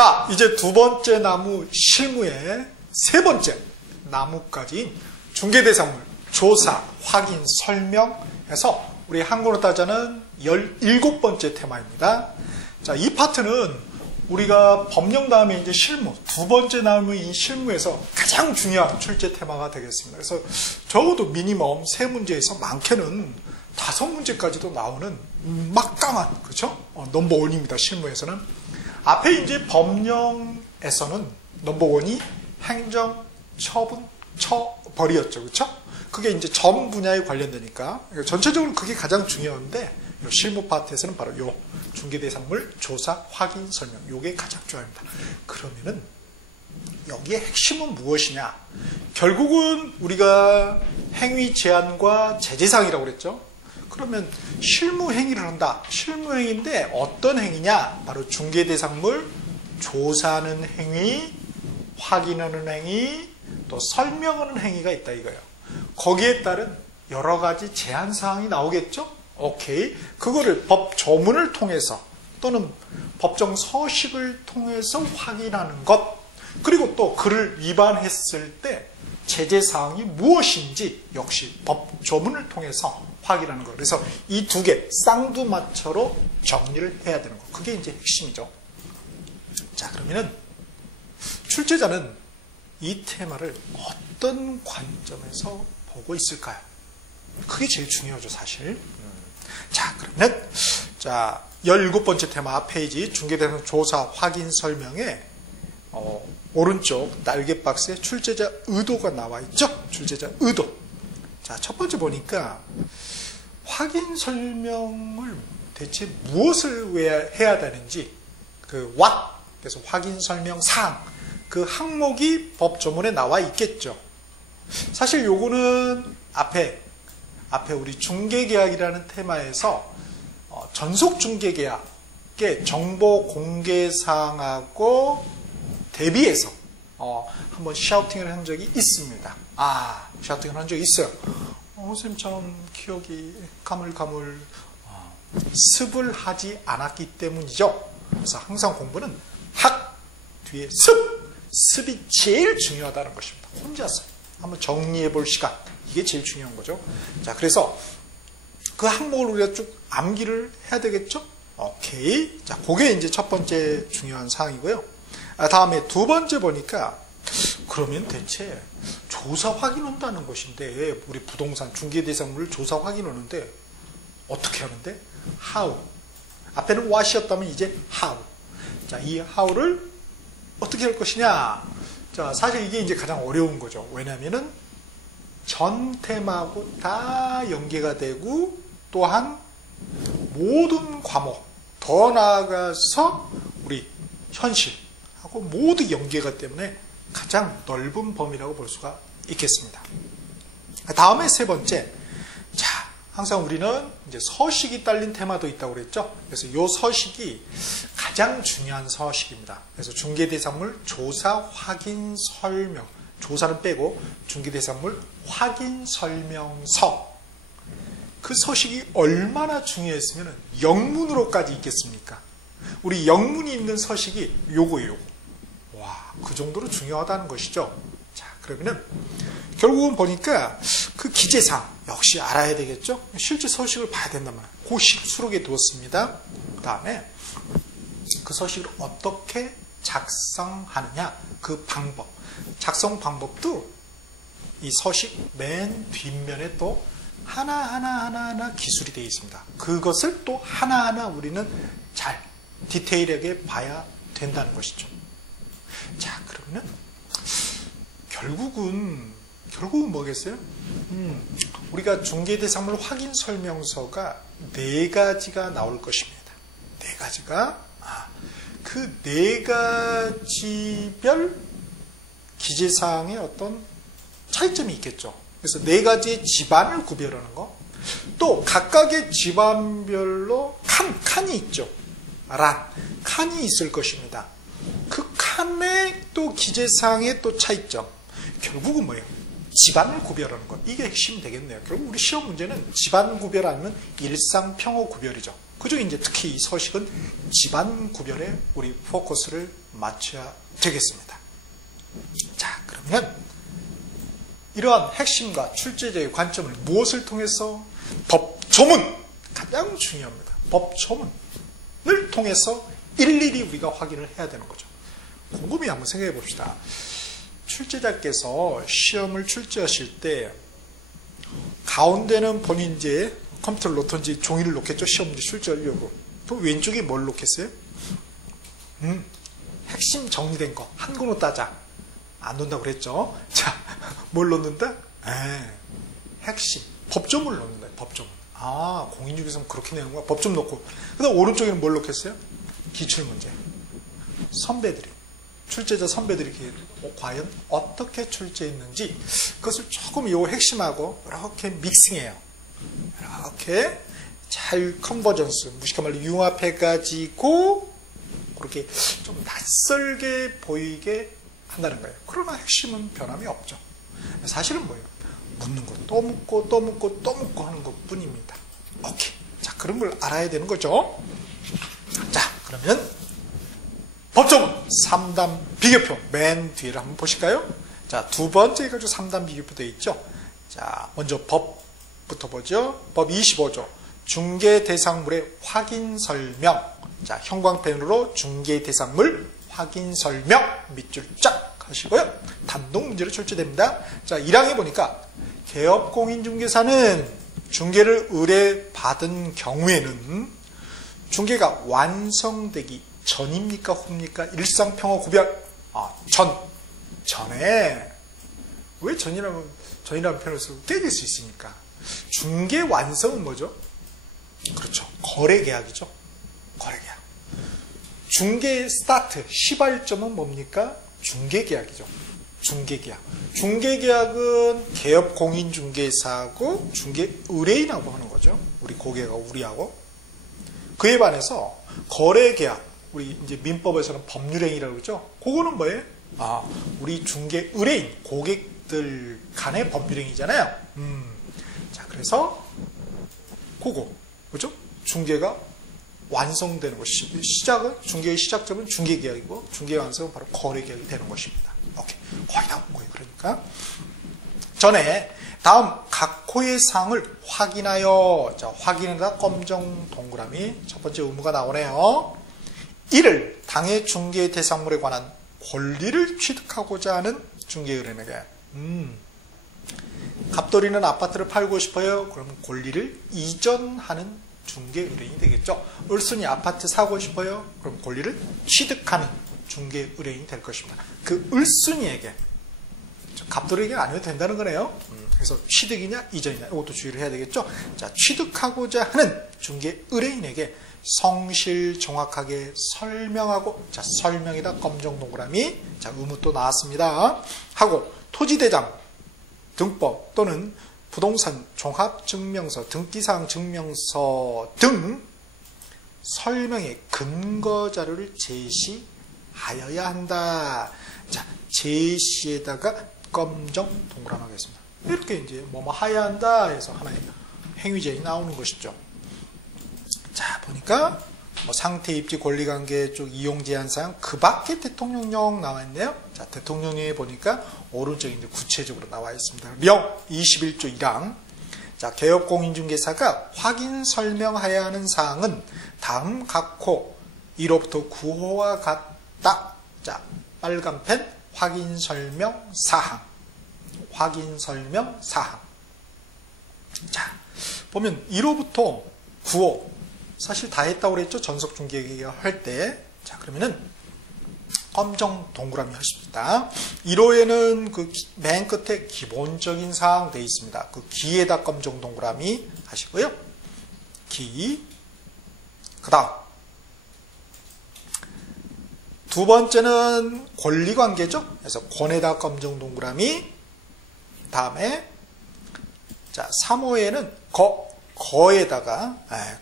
자, 이제 두 번째 나무 실무의 세 번째 나무까지인 중개대상물 조사, 확인, 설명해서 우리 한국어로 따자는 17번째 테마입니다. 자, 이 파트는 우리가 법령 다음에 이제 실무, 두 번째 나무인 실무에서 가장 중요한 출제 테마가 되겠습니다. 그래서 적어도 미니멈 3문제에서 많게는 5문제까지도 나오는 막강한, 그렇죠? 넘버원입니다. 실무에서는. 앞에 이제 법령에서는 넘버원이 행정, 처분, 처벌이었죠. 그렇죠? 그게 이제 전 분야에 관련되니까 전체적으로 그게 가장 중요한데 실무 파트에서는 바로 요 중개대상물 조사, 확인, 설명 요게 가장 중요합니다. 그러면은 여기에 핵심은 무엇이냐? 결국은 우리가 행위 제한과 제재사항이라고 그랬죠. 그러면 실무 행위를 한다. 실무 행위인데 어떤 행위냐? 바로 중개대상물 조사하는 행위, 확인하는 행위, 또 설명하는 행위가 있다 이거예요. 거기에 따른 여러 가지 제한 사항이 나오겠죠? 오케이. 그거를 법 조문을 통해서 또는 법정 서식을 통해서 확인하는 것. 그리고 또 그를 위반했을 때 제재 사항이 무엇인지 역시 법 조문을 통해서 확인하는 것. 그래서 이 두 개 쌍두마차로 정리를 해야 되는 것. 그게 이제 핵심이죠. 자, 그러면은 출제자는 이 테마를 어떤 관점에서 보고 있을까요? 그게 제일 중요하죠, 사실. 자, 그러면, 자, 17번째 테마 페이지, 중개대상 조사, 확인, 설명에, 오른쪽 날개 박스에 출제자 의도가 나와 있죠? 출제자 의도. 자, 첫 번째 보니까, 확인 설명을 대체 무엇을 해야 되는지, 그, what, 그래서 확인 설명 사항, 그 항목이 법 조문에 나와 있겠죠. 사실 요거는 앞에 우리 중개계약이라는 테마에서 전속 중개계약의 정보 공개사항하고 대비해서 한번 샤우팅을 한 적이 있습니다. 샤우팅을 한 적이 있어요. 선생님 참 기억이 가물가물 습을 하지 않았기 때문이죠. 그래서 항상 공부는 학 뒤에 습이 제일 중요하다는 것입니다. 혼자서 한번 정리해 볼 시간. 이게 제일 중요한 거죠. 자, 그래서 그 항목을 우리가 쭉 암기를 해야 되겠죠? 오케이. 자, 그게 이제 첫 번째 중요한 사항이고요. 다음에 두 번째 보니까 그러면 대체 조사 확인한다는 것인데 우리 부동산 중개대상물을 조사 확인하는데 어떻게 하는데? how. 앞에는 what이었다면 이제 how. 자, 이 how를 어떻게 할 것이냐? 자, 사실 이게 이제 가장 어려운 거죠. 왜냐면은 전 테마하고 다 연계가 되고 또한 모든 과목, 더 나아가서 우리 현실하고 모두 연계가 때문에 가장 넓은 범위라고 볼 수가 있겠습니다. 다음에 세 번째. 자, 항상 우리는 이제 서식이 딸린 테마도 있다고 그랬죠. 그래서 이 서식이 가장 중요한 서식입니다. 그래서 중개대상물 조사, 확인, 설명. 조사는 빼고 중개대상물 확인, 설명서. 그 서식이 얼마나 중요했으면 영문으로까지 있겠습니까? 우리 영문이 있는 서식이 요거예요. 와, 그 정도로 중요하다는 것이죠. 자, 그러면은 결국은 보니까 그 기재사항 역시 알아야 되겠죠? 실제 서식을 봐야 된단 말이에요. 그 수록에 두었습니다. 그 다음에 그 서식을 어떻게 작성하느냐, 그 방법. 작성 방법도 이 서식 맨 뒷면에 또 하나하나 기술이 되어 있습니다. 그것을 또 하나하나 우리는 잘 디테일하게 봐야 된다는 것이죠. 자, 그러면 결국은 뭐겠어요? 우리가 중개대상물 확인 설명서가 4가지가 나올 것입니다. 4가지가 그 4가지별 기재사항의 어떤 차이점이 있겠죠. 그래서 4가지의 집안을 구별하는 거, 또 각각의 집안별로 칸이 있죠. 칸이 있을 것입니다. 그 칸의 또 기재사항의 또 차이점, 결국은 뭐예요? 집안을 구별하는 것. 이게 핵심이 되겠네요. 결국 우리 시험 문제는 집안 구별 아니면 일상평호 구별이죠. 그중에 이제 특히 이 서식은 집안 구별에 우리 포커스를 맞춰야 되겠습니다. 자, 그러면 이러한 핵심과 출제자의 관점을 무엇을 통해서 법조문, 가장 중요합니다. 법조문을 통해서 일일이 우리가 확인을 해야 되는 거죠. 곰곰이 한번 생각해 봅시다. 출제자께서 시험을 출제하실 때 가운데는 본인 이제 컴퓨터를 놓던지 종이를 놓겠죠. 시험지 출제하려고. 또 왼쪽에 뭘 놓겠어요? 핵심 정리된 거 한국어로 따자. 안 놓는다고 그랬죠. 자, 뭘 놓는다? 핵심 법조문을 놓는다. 법조문. 아, 공인중개사는 그렇게 내는 거야. 법조문 놓고. 그다음 오른쪽에는 뭘 놓겠어요? 기출문제. 선배들이, 출제자 선배들이 과연 어떻게 출제했는지 그것을 조금 이 핵심하고 이렇게 믹싱해요. 이렇게 잘 컨버전스, 무식한 말로 융합해가지고 그렇게 좀 낯설게 보이게 한다는 거예요. 그러나 핵심은 변함이 없죠. 사실은 뭐예요? 묻는 거 또 묻고 또 묻고 또 묻고 하는 것 뿐입니다. 오케이. 자, 그런 걸 알아야 되는 거죠. 자, 그러면 법조문 3단 비교표 맨 뒤를 한번 보실까요? 자, 두 번째 가지고 3단 비교표 되어 있죠. 자, 먼저 법부터 보죠. 법 25조 중개 대상물의 확인 설명. 자, 형광펜으로 중개 대상물 확인 설명 밑줄 쫙 하시고요. 단독 문제로 출제됩니다. 자, 1항에 보니까 개업공인중개사는 중개를 의뢰받은 경우에는 중개가 완성되기 전입니까 후입니까? 일상평화 구별. 전에. 왜 전이라는 표현을 쓰고 깨질 수 있습니까? 중개 완성은 뭐죠? 그렇죠. 거래계약이죠. 거래계약. 중개 스타트, 시발점은 뭡니까? 중개계약이죠. 중개계약. 중개계약은 개업공인중개사하고 중개의뢰인하고 하는 거죠. 우리 고객하고 우리하고. 그에 반해서 거래계약, 우리 이제 민법에서는 법률행위라고 그러죠. 그거는 뭐예요? 우리 중개의뢰인, 고객들 간의 법률행위잖아요. 자, 그래서 그거, 그죠? 중개가 완성되는 것. 시작은, 중개의 시작점은 중개계약이고, 중개의 완성은 바로 거래계약이 되는 것입니다. 오케이. 거의 다 온 거예요. 그러니까. 전에, 다음, 각 호의 사항을 확인하여, 자, 확인에다 검정 동그라미, 첫 번째 의무가 나오네요. 이를 당해 중개 대상물에 관한 권리를 취득하고자 하는 중개의뢰인에게, 갑돌이는 아파트를 팔고 싶어요. 그러면 권리를 이전하는 중개의뢰인이 되겠죠. 을순이 아파트 사고 싶어요. 그럼 권리를 취득하는 중개의뢰인이 될 것입니다. 그 을순이에게, 갑돌이에게 아니어도 된다는 거네요. 그래서 취득이냐 이전이냐 이것도 주의를 해야 되겠죠. 자, 취득하고자 하는 중개의뢰인에게 성실 정확하게 설명하고, 자, 설명에다 검정 동그라미, 자, 의무 또 나왔습니다. 하고 토지대장 등법 또는 부동산 종합증명서, 등기사항 증명서 등 설명의 근거 자료를 제시하여야 한다. 자, 제시에다가 검정 동그라미 하겠습니다. 이렇게 이제 뭐뭐 하여야 한다 해서 하나의 행위제이 나오는 것이죠. 자, 보니까 뭐 상태 입지 권리관계 쪽 이용 제한사항 그 밖에 대통령령 나와 있네요. 자, 대통령령에 보니까 오른쪽에 이제 구체적으로 나와 있습니다. 명 21조 1항. 자, 개업공인중개사가 확인 설명해야 하는 사항은 다음 각호 1호부터 9호와 같다. 자, 빨간 펜 확인 설명 사항. 확인 설명 사항. 자, 보면 1호부터 9호 사실 다 했다고 그랬죠? 전속중개계약 할 때. 자, 그러면은 검정 동그라미 하십니다. 1호에는 그 맨 끝에 기본적인 사항 되어 있습니다. 그 기에다 검정 동그라미 하시고요. 기. 그 다음. 두 번째는 권리관계죠? 그래서 권에다 검정 동그라미. 다음에, 자, 3호에는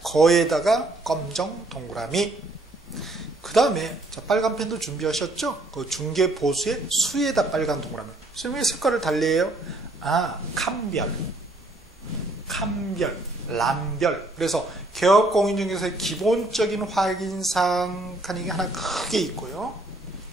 거에다가 검정 동그라미. 그 다음에, 자, 빨간 펜도 준비하셨죠? 그 중개 보수의 수에다 빨간 동그라미. 선생님 왜 색깔을 달리해요? 칸별. 람별. 그래서 개업공인중개사의 기본적인 확인사항 하는 게 하나 크게 있고요.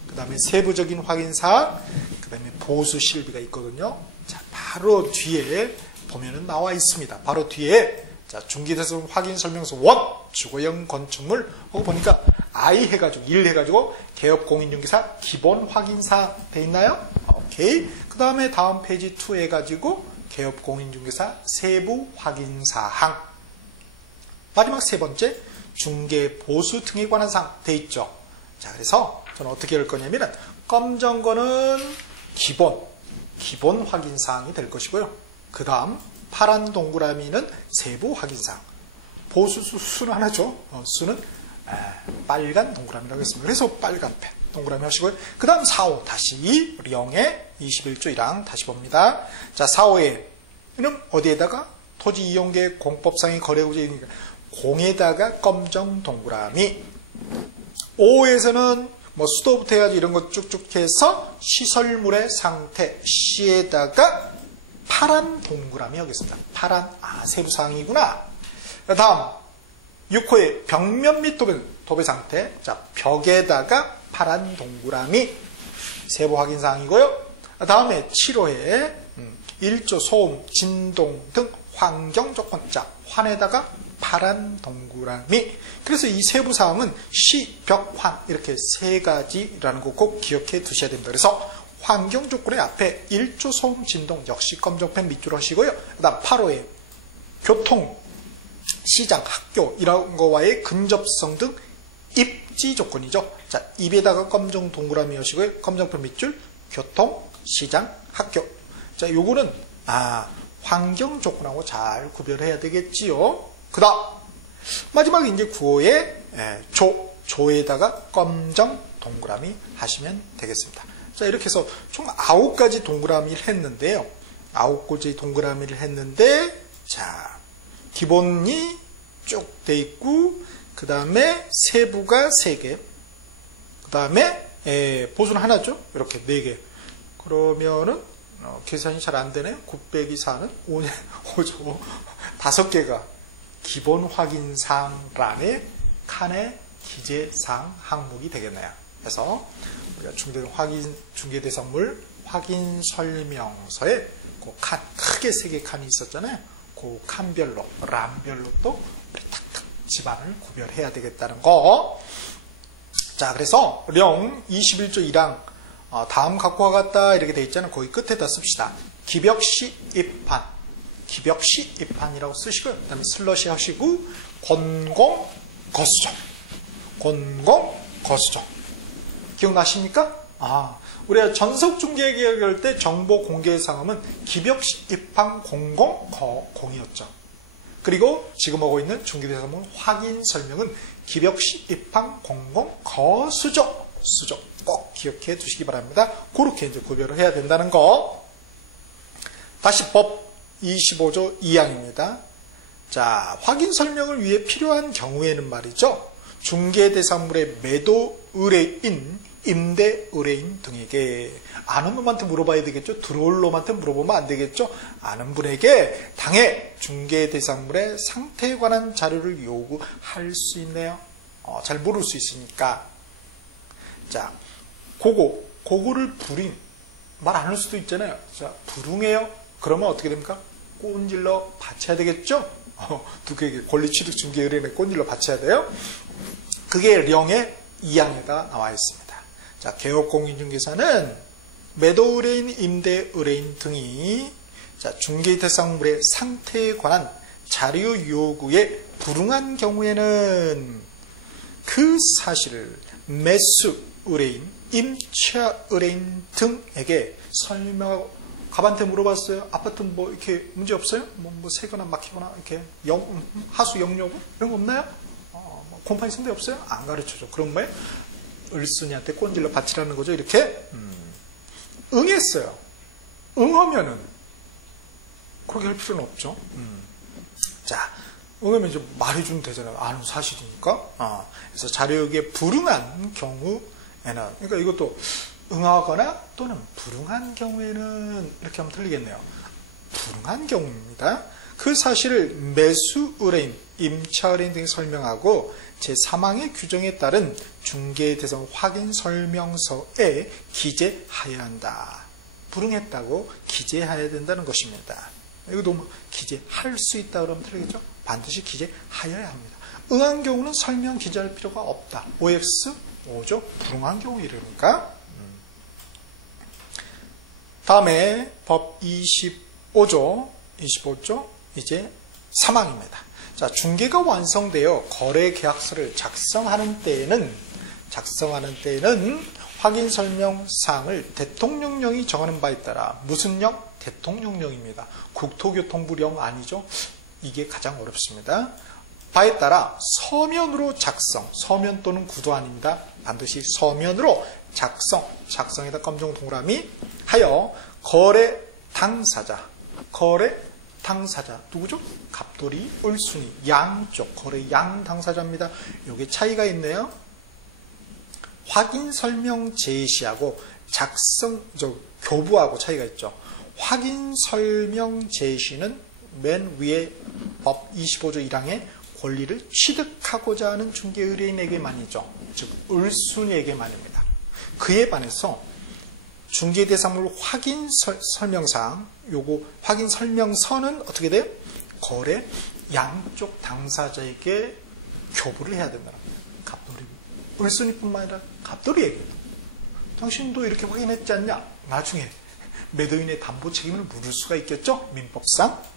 그 다음에 세부적인 확인사항, 그 다음에 보수실비가 있거든요. 자, 바로 뒤에 보면은 나와 있습니다. 바로 뒤에 자, 중개대상 확인설명서 1 주거용 건축물 하고 보니까 I 해가지고 1 해가지고 개업공인중개사 기본 확인사 돼 있나요? 오케이. 그 다음에 다음 페이지 2 해가지고 개업공인중개사 세부 확인사항. 마지막 세 번째 중개 보수 등에 관한 사항 돼 있죠. 자, 그래서 저는 어떻게 할 거냐면은 검정 거는 기본 확인사항이 될 것이고요. 그 다음 파란 동그라미는 세부 확인사항. 보수 수는 하나죠. 수는 빨간 동그라미라고 했습니다. 그래서 빨간 펜 동그라미 하시고요. 그 다음 4호 다시 0에 21조 1항 다시 봅니다. 자, 4호에는 어디에다가 토지 이용계획 공법상의 거래구제이니까 공에다가 검정 동그라미. 5호에서는 뭐 수도부터 해가지고 이런 거 쭉쭉 해서 시설물의 상태 C에다가 파란 동그라미 하겠습니다. 파란, 세부사항이구나. 다음 6호에 벽면 및 도배 상태. 자, 벽에다가 파란 동그라미 세부 확인사항이고요. 다음에 7호에 1조 소음, 진동 등 환경 조건. 자, 환에다가 파란 동그라미. 그래서 이 세부사항은 시, 벽, 환 이렇게 세 가지라는 거 꼭 기억해 두셔야 됩니다. 그래서 환경 조건의 앞에 1조 소음, 진동 역시 검정펜 밑줄 하시고요. 그 다음 8호에 교통, 시장, 학교 이런 거와의 근접성 등 입지 조건이죠. 자, 입에다가 검정 동그라미 하시고요. 검정펜 밑줄, 교통, 시장, 학교. 자, 요거는 환경 조건하고 잘 구별해야 되겠지요. 그 다음 마지막에 이제 9호에 조에다가 검정 동그라미 하시면 되겠습니다. 자, 이렇게 해서 총 9가지 동그라미를 했는데요. 9가지 동그라미를 했는데, 자, 기본이 쭉 돼 있고, 그 다음에 세부가 3개, 그 다음에 보수는 하나죠. 이렇게 4개. 그러면은 계산이 잘 안 되네요. 9 빼기 4는 5죠. 5개가 기본 확인사항란의 칸의 기재사항 항목이 되겠네요. 그래서 우리가 중개대상물 확인 설명서에 그 칸, 크게 3개 칸이 있었잖아요. 그 칸별로, 람별로 또 우리 탁탁 집안을 구별해야 되겠다는 거. 자, 그래서 령 21조 1항 다음 각과 같다 이렇게 돼 있잖아요. 거기 끝에다 씁시다. 기벽시 입판, 기벽시 입판이라고 쓰시고요. 그 다음에 슬러시 하시고 권공 거수정, 권공 거수정. 기억나십니까? 우리가 전석중개계약할 때 정보 공개 상함은 기벽시 입판 공공 공이었죠. 그리고 지금 하고 있는 중개대상물 확인 설명은 기벽시 입판 공공 거수정, 수정 꼭 기억해 두시기 바랍니다. 그렇게 이제 구별을 해야 된다는 거. 다시 법 25조 2항입니다. 자, 확인 설명을 위해 필요한 경우에는 말이죠. 중개대상물의 매도 의뢰인, 임대 의뢰인 등에게 아는 놈한테 물어봐야 되겠죠. 들어올 놈한테 물어보면 안 되겠죠. 아는 분에게 당해 중개대상물의 상태에 관한 자료를 요구할 수 있네요. 잘 모를 수 있으니까. 자, 그거를 말 안 할 수도 있잖아요. 자, 불응해요. 그러면 어떻게 됩니까? 꼰질러 바쳐야 되겠죠? 누구에게 권리취득 중개 의뢰인에 꼰질러 바쳐야 돼요. 그게 령의 2항에다 나와 있습니다. 자, 개업공인중개사는 매도 의뢰인, 임대 의뢰인 등이 자, 중개대상물의 상태에 관한 자료 요구에 불응한 경우에는 그 사실을 매수 의뢰인, 임차 의뢰인 등에게 설명하고. 갑한테 물어봤어요. 아파트 뭐 이렇게 문제 없어요? 뭐 새거나 막히거나 이렇게 하수 영유하고 이런 거 없나요? 곰팡이 성대 없어요? 안 가르쳐줘. 그런 거에 을순이한테 꼰질러 바치라는 거죠. 이렇게 응했어요. 응하면은 그렇게 할 필요는 없죠. 자, 응하면 이제 말해주면 되잖아요. 아는 사실이니까. 그래서 자료요구에 불응한 경우에는, 그러니까 이것도 응하거나 또는 불응한 경우에는 이렇게 하면 틀리겠네요. 불응한 경우입니다. 그 사실을 매수 의뢰인, 임차 의뢰인 등이 설명하고 제3항의 규정에 따른 중개대상 확인 설명서에 기재하여야 한다. 불응했다고 기재해야 된다는 것입니다. 이것도 기재할 수 있다 그러면 틀리겠죠? 반드시 기재하여야 합니다. 응한 경우는 설명 기재할 필요가 없다. OX, O죠? 불응한 경우 이러니까. 다음에 법 25조 이제 3항입니다. 자, 중개가 완성되어 거래 계약서를 작성하는 때에는 확인 설명 사항을 대통령령이 정하는 바에 따라 무슨 령? 대통령령입니다. 국토교통부령 아니죠? 이게 가장 어렵습니다. 바에 따라 서면으로 작성, 서면 또는 구도 아닙니다. 반드시 서면으로 작성에다 검정 동그라미 하여 거래 당사자 누구죠? 갑돌이, 을순이, 양쪽 거래 양 당사자입니다. 요게 차이가 있네요. 확인 설명 제시하고 교부하고 차이가 있죠. 확인 설명 제시는 맨 위에 법 25조 1항의 권리를 취득하고자 하는 중개 의뢰인에게만이죠. 즉 을순이에게만입니다. 그에 반해서 중개 대상물 확인 설명사항, 요거 확인 설명서는 어떻게 돼요? 거래 양쪽 당사자에게 교부를 해야 된다는 겁니다. 갑돌이, 을순이뿐만 아니라 갑돌이에게. 당신도 이렇게 확인했지 않냐? 나중에 매도인의 담보 책임을 물을 수가 있겠죠? 민법상.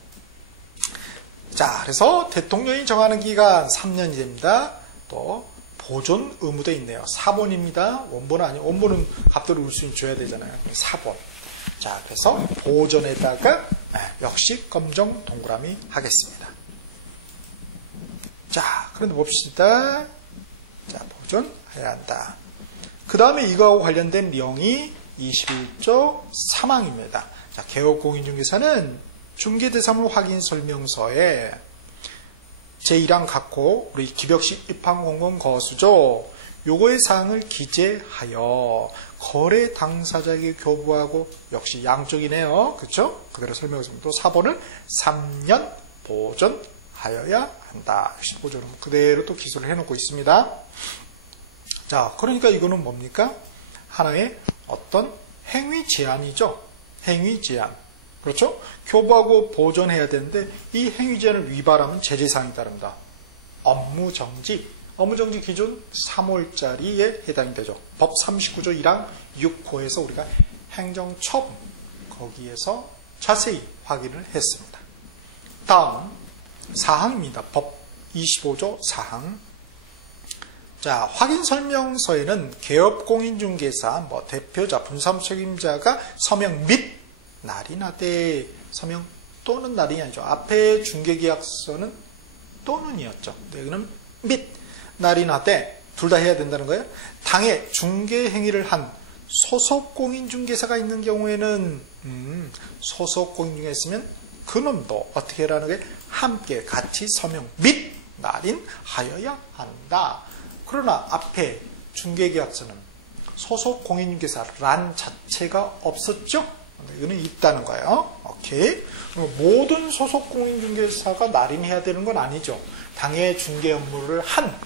자, 그래서 대통령이 정하는 기간 3년이 됩니다. 또 보존 의무도 있네요. 4번입니다. 원본은 아니에요. 원본은 갑돌이 을순이 줘야 되잖아요. 4번. 자, 그래서 보존에다가 역시 검정 동그라미 하겠습니다. 자, 그런데 봅시다. 자, 보존해야 한다. 그 다음에 이거하고 관련된 령이 21조 3항입니다. 자, 개업공인중개사는 중개대상물 확인 설명서에 제1항 갖고 우리 기벽식 입항공공 거수죠. 요거의 사항을 기재하여 거래 당사자에게 교부하고 역시 양쪽이네요. 그렇죠? 그대로 설명했습니다. 또 4번을 3년 보존하여야 한다. 역시 보존은 그대로 또 기술을 해놓고 있습니다. 자, 그러니까 이거는 뭡니까? 하나의 어떤 행위 제한이죠. 행위 제한. 그렇죠? 교부하고 보존해야 되는데 이 행위 제한을 위반하면 제재사항이 따릅니다. 업무정지. 업무정지 기준 3월짜리에 해당이 되죠. 법 39조 1항 6호에서 우리가 행정처분 거기에서 자세히 확인을 했습니다. 다음 4항입니다. 법 25조 4항. 자, 확인 설명서에는 개업공인중개사, 대표자, 분담책임자가 서명 및 날인하되 서명 또는 날인이 아니죠. 앞에 중개계약서는 또는이었죠. 네, 그럼 및 날인하되 둘 다 해야 된다는 거예요. 당해 중개행위를 한 소속공인중개사가 있는 경우에는 소속공인중개사 있으면 그놈도 어떻게 하라는 거예요? 함께 같이 서명 및 날인하여야 한다. 그러나 앞에 중개계약서는 소속공인중개사란 자체가 없었죠? 이거는 있다는 거예요. 오케이. 모든 소속공인중개사가 날인해야 되는 건 아니죠. 당해 중개 업무를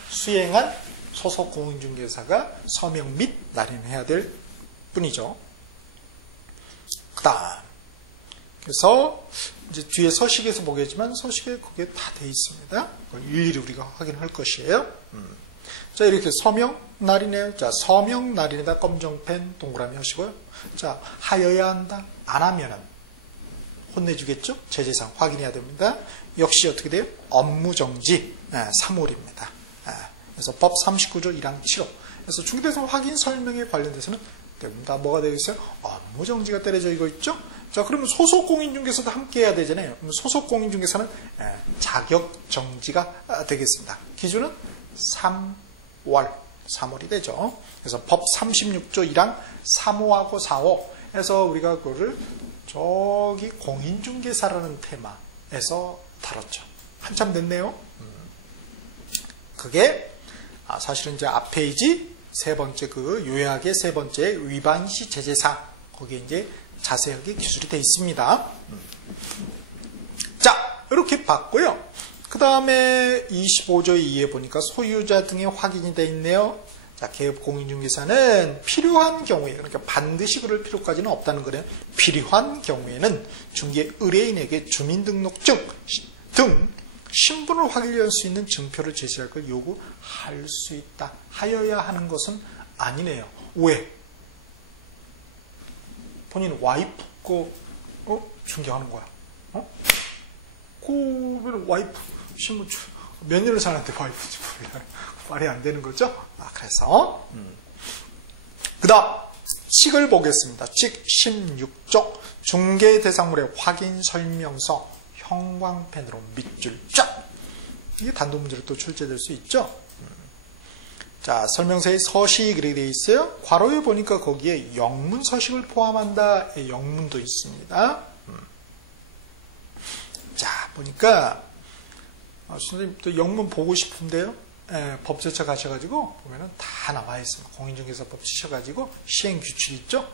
수행한 소속공인중개사가 서명 및 날인해야 될 뿐이죠. 그 다음. 그래서 이제 뒤에 서식에서 보겠지만 서식에 그게 다 돼 있습니다. 그걸 일일이 우리가 확인할 것이에요. 자, 이렇게 서명 날이네요. 자, 서명 날인에다 검정펜 동그라미 하시고요. 자, 하여야 한다. 안 하면은 혼내주겠죠? 제재상 확인해야 됩니다. 역시 어떻게 돼요? 업무정지 3월입니다. 그래서 법 39조 1항 7호. 그래서 중개대상 확인 설명에 관련돼서는 다 뭐가 되겠어요? 업무정지가 때려져 이거 있죠? 자, 그러면 소속공인중개사도 함께 해야 되잖아요. 그럼 소속공인중개사는 자격정지가 되겠습니다. 기준은 3월이 되죠. 그래서 법 36조 1항 3호하고 4호 해서 우리가 그거를 저기 공인중개사라는 테마에서 다뤘죠. 한참 됐네요. 그게 사실은 이제 앞 페이지 세 번째 그 요약의 세 번째 위반시 제재사항 거기에 이제 자세하게 기술이 되어 있습니다. 자, 이렇게 이렇게 봤고요. 그 다음에 25조 2에 보니까 소유자 등의 확인이 돼 있네요. 자, 개업 공인중개사는 필요한 경우에, 그러니까 반드시 그럴 필요까지는 없다는 거래요. 필요한 경우에는 중개 의뢰인에게 주민등록증 등 신분을 확인할 수 있는 증표를 제시할 걸 요구할 수 있다. 하여야 하는 것은 아니네요. 왜? 본인 와이프 거 중개하는 거야. 그 와이프 신분 몇 년을 사는데 와이프지 말이 안 되는 거죠? 그래서 그 다음 칙을 보겠습니다. 칙 16쪽 중개대상물의 확인설명서 형광펜으로 밑줄 쫙. 이게 단독문제로 또 출제될 수 있죠. 자, 설명서에 서식이 되어 있어요. 괄호에 보니까 거기에 영문 서식을 포함한다. 영문도 있습니다. 자, 보니까 선생님 또 영문 보고 싶은데요. 법제처 가셔가지고 보면은 다 나와 있습니다. 공인중개사법 치셔가지고 시행규칙 있죠.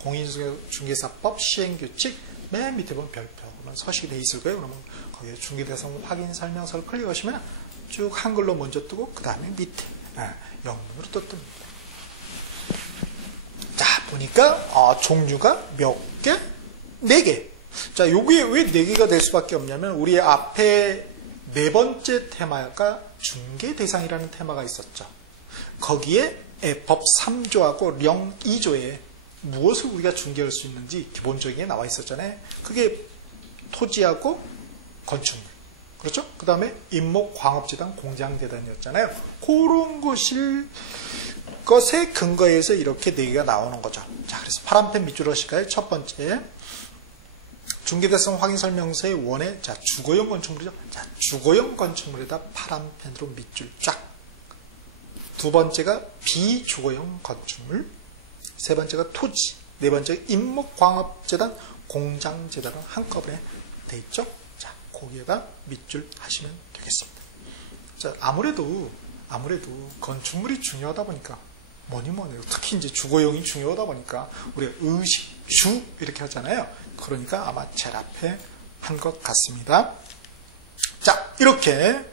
공인중개사법 시행규칙 맨 밑에 보면 별표는 서식이 돼 있을 거예요. 그러면 거기에 중개대상물 확인 설명서를 클릭하시면 쭉 한글로 먼저 뜨고 그 다음에 밑에 영문으로 또 뜹니다. 자, 보니까 종류가 몇 개? 4개. 자, 요게 왜 4개가 될 수밖에 없냐면 우리 앞에 4번째 테마가 중개대상이라는 테마가 있었죠. 거기에 법 3조하고 령 2조에 무엇을 우리가 중개할 수 있는지 기본적인 게 나와 있었잖아요. 그게 토지하고 건축물. 그렇죠? 그 다음에 임목, 광업재단, 공장재단이었잖아요. 그런 것에 근거해서 이렇게 4개가 나오는 거죠. 자, 그래서 파란펜 밑줄로 하실까요? 첫 번째. 중개대상 확인설명서의 원에, 자, 주거용 건축물이죠. 자, 주거용 건축물에다 파란펜으로 밑줄 쫙. 두 번째가 비주거용 건축물. 세 번째가 토지. 네 번째가 임목, 광업재단, 공장재단은 한꺼번에 돼 있죠. 자, 거기에다 밑줄 하시면 되겠습니다. 자, 아무래도 건축물이 중요하다 보니까 뭐니 특히 이제 주거용이 중요하다 보니까 우리가 의식, 주 이렇게 하잖아요. 그러니까 아마 제일 앞에 한 것 같습니다. 자, 이렇게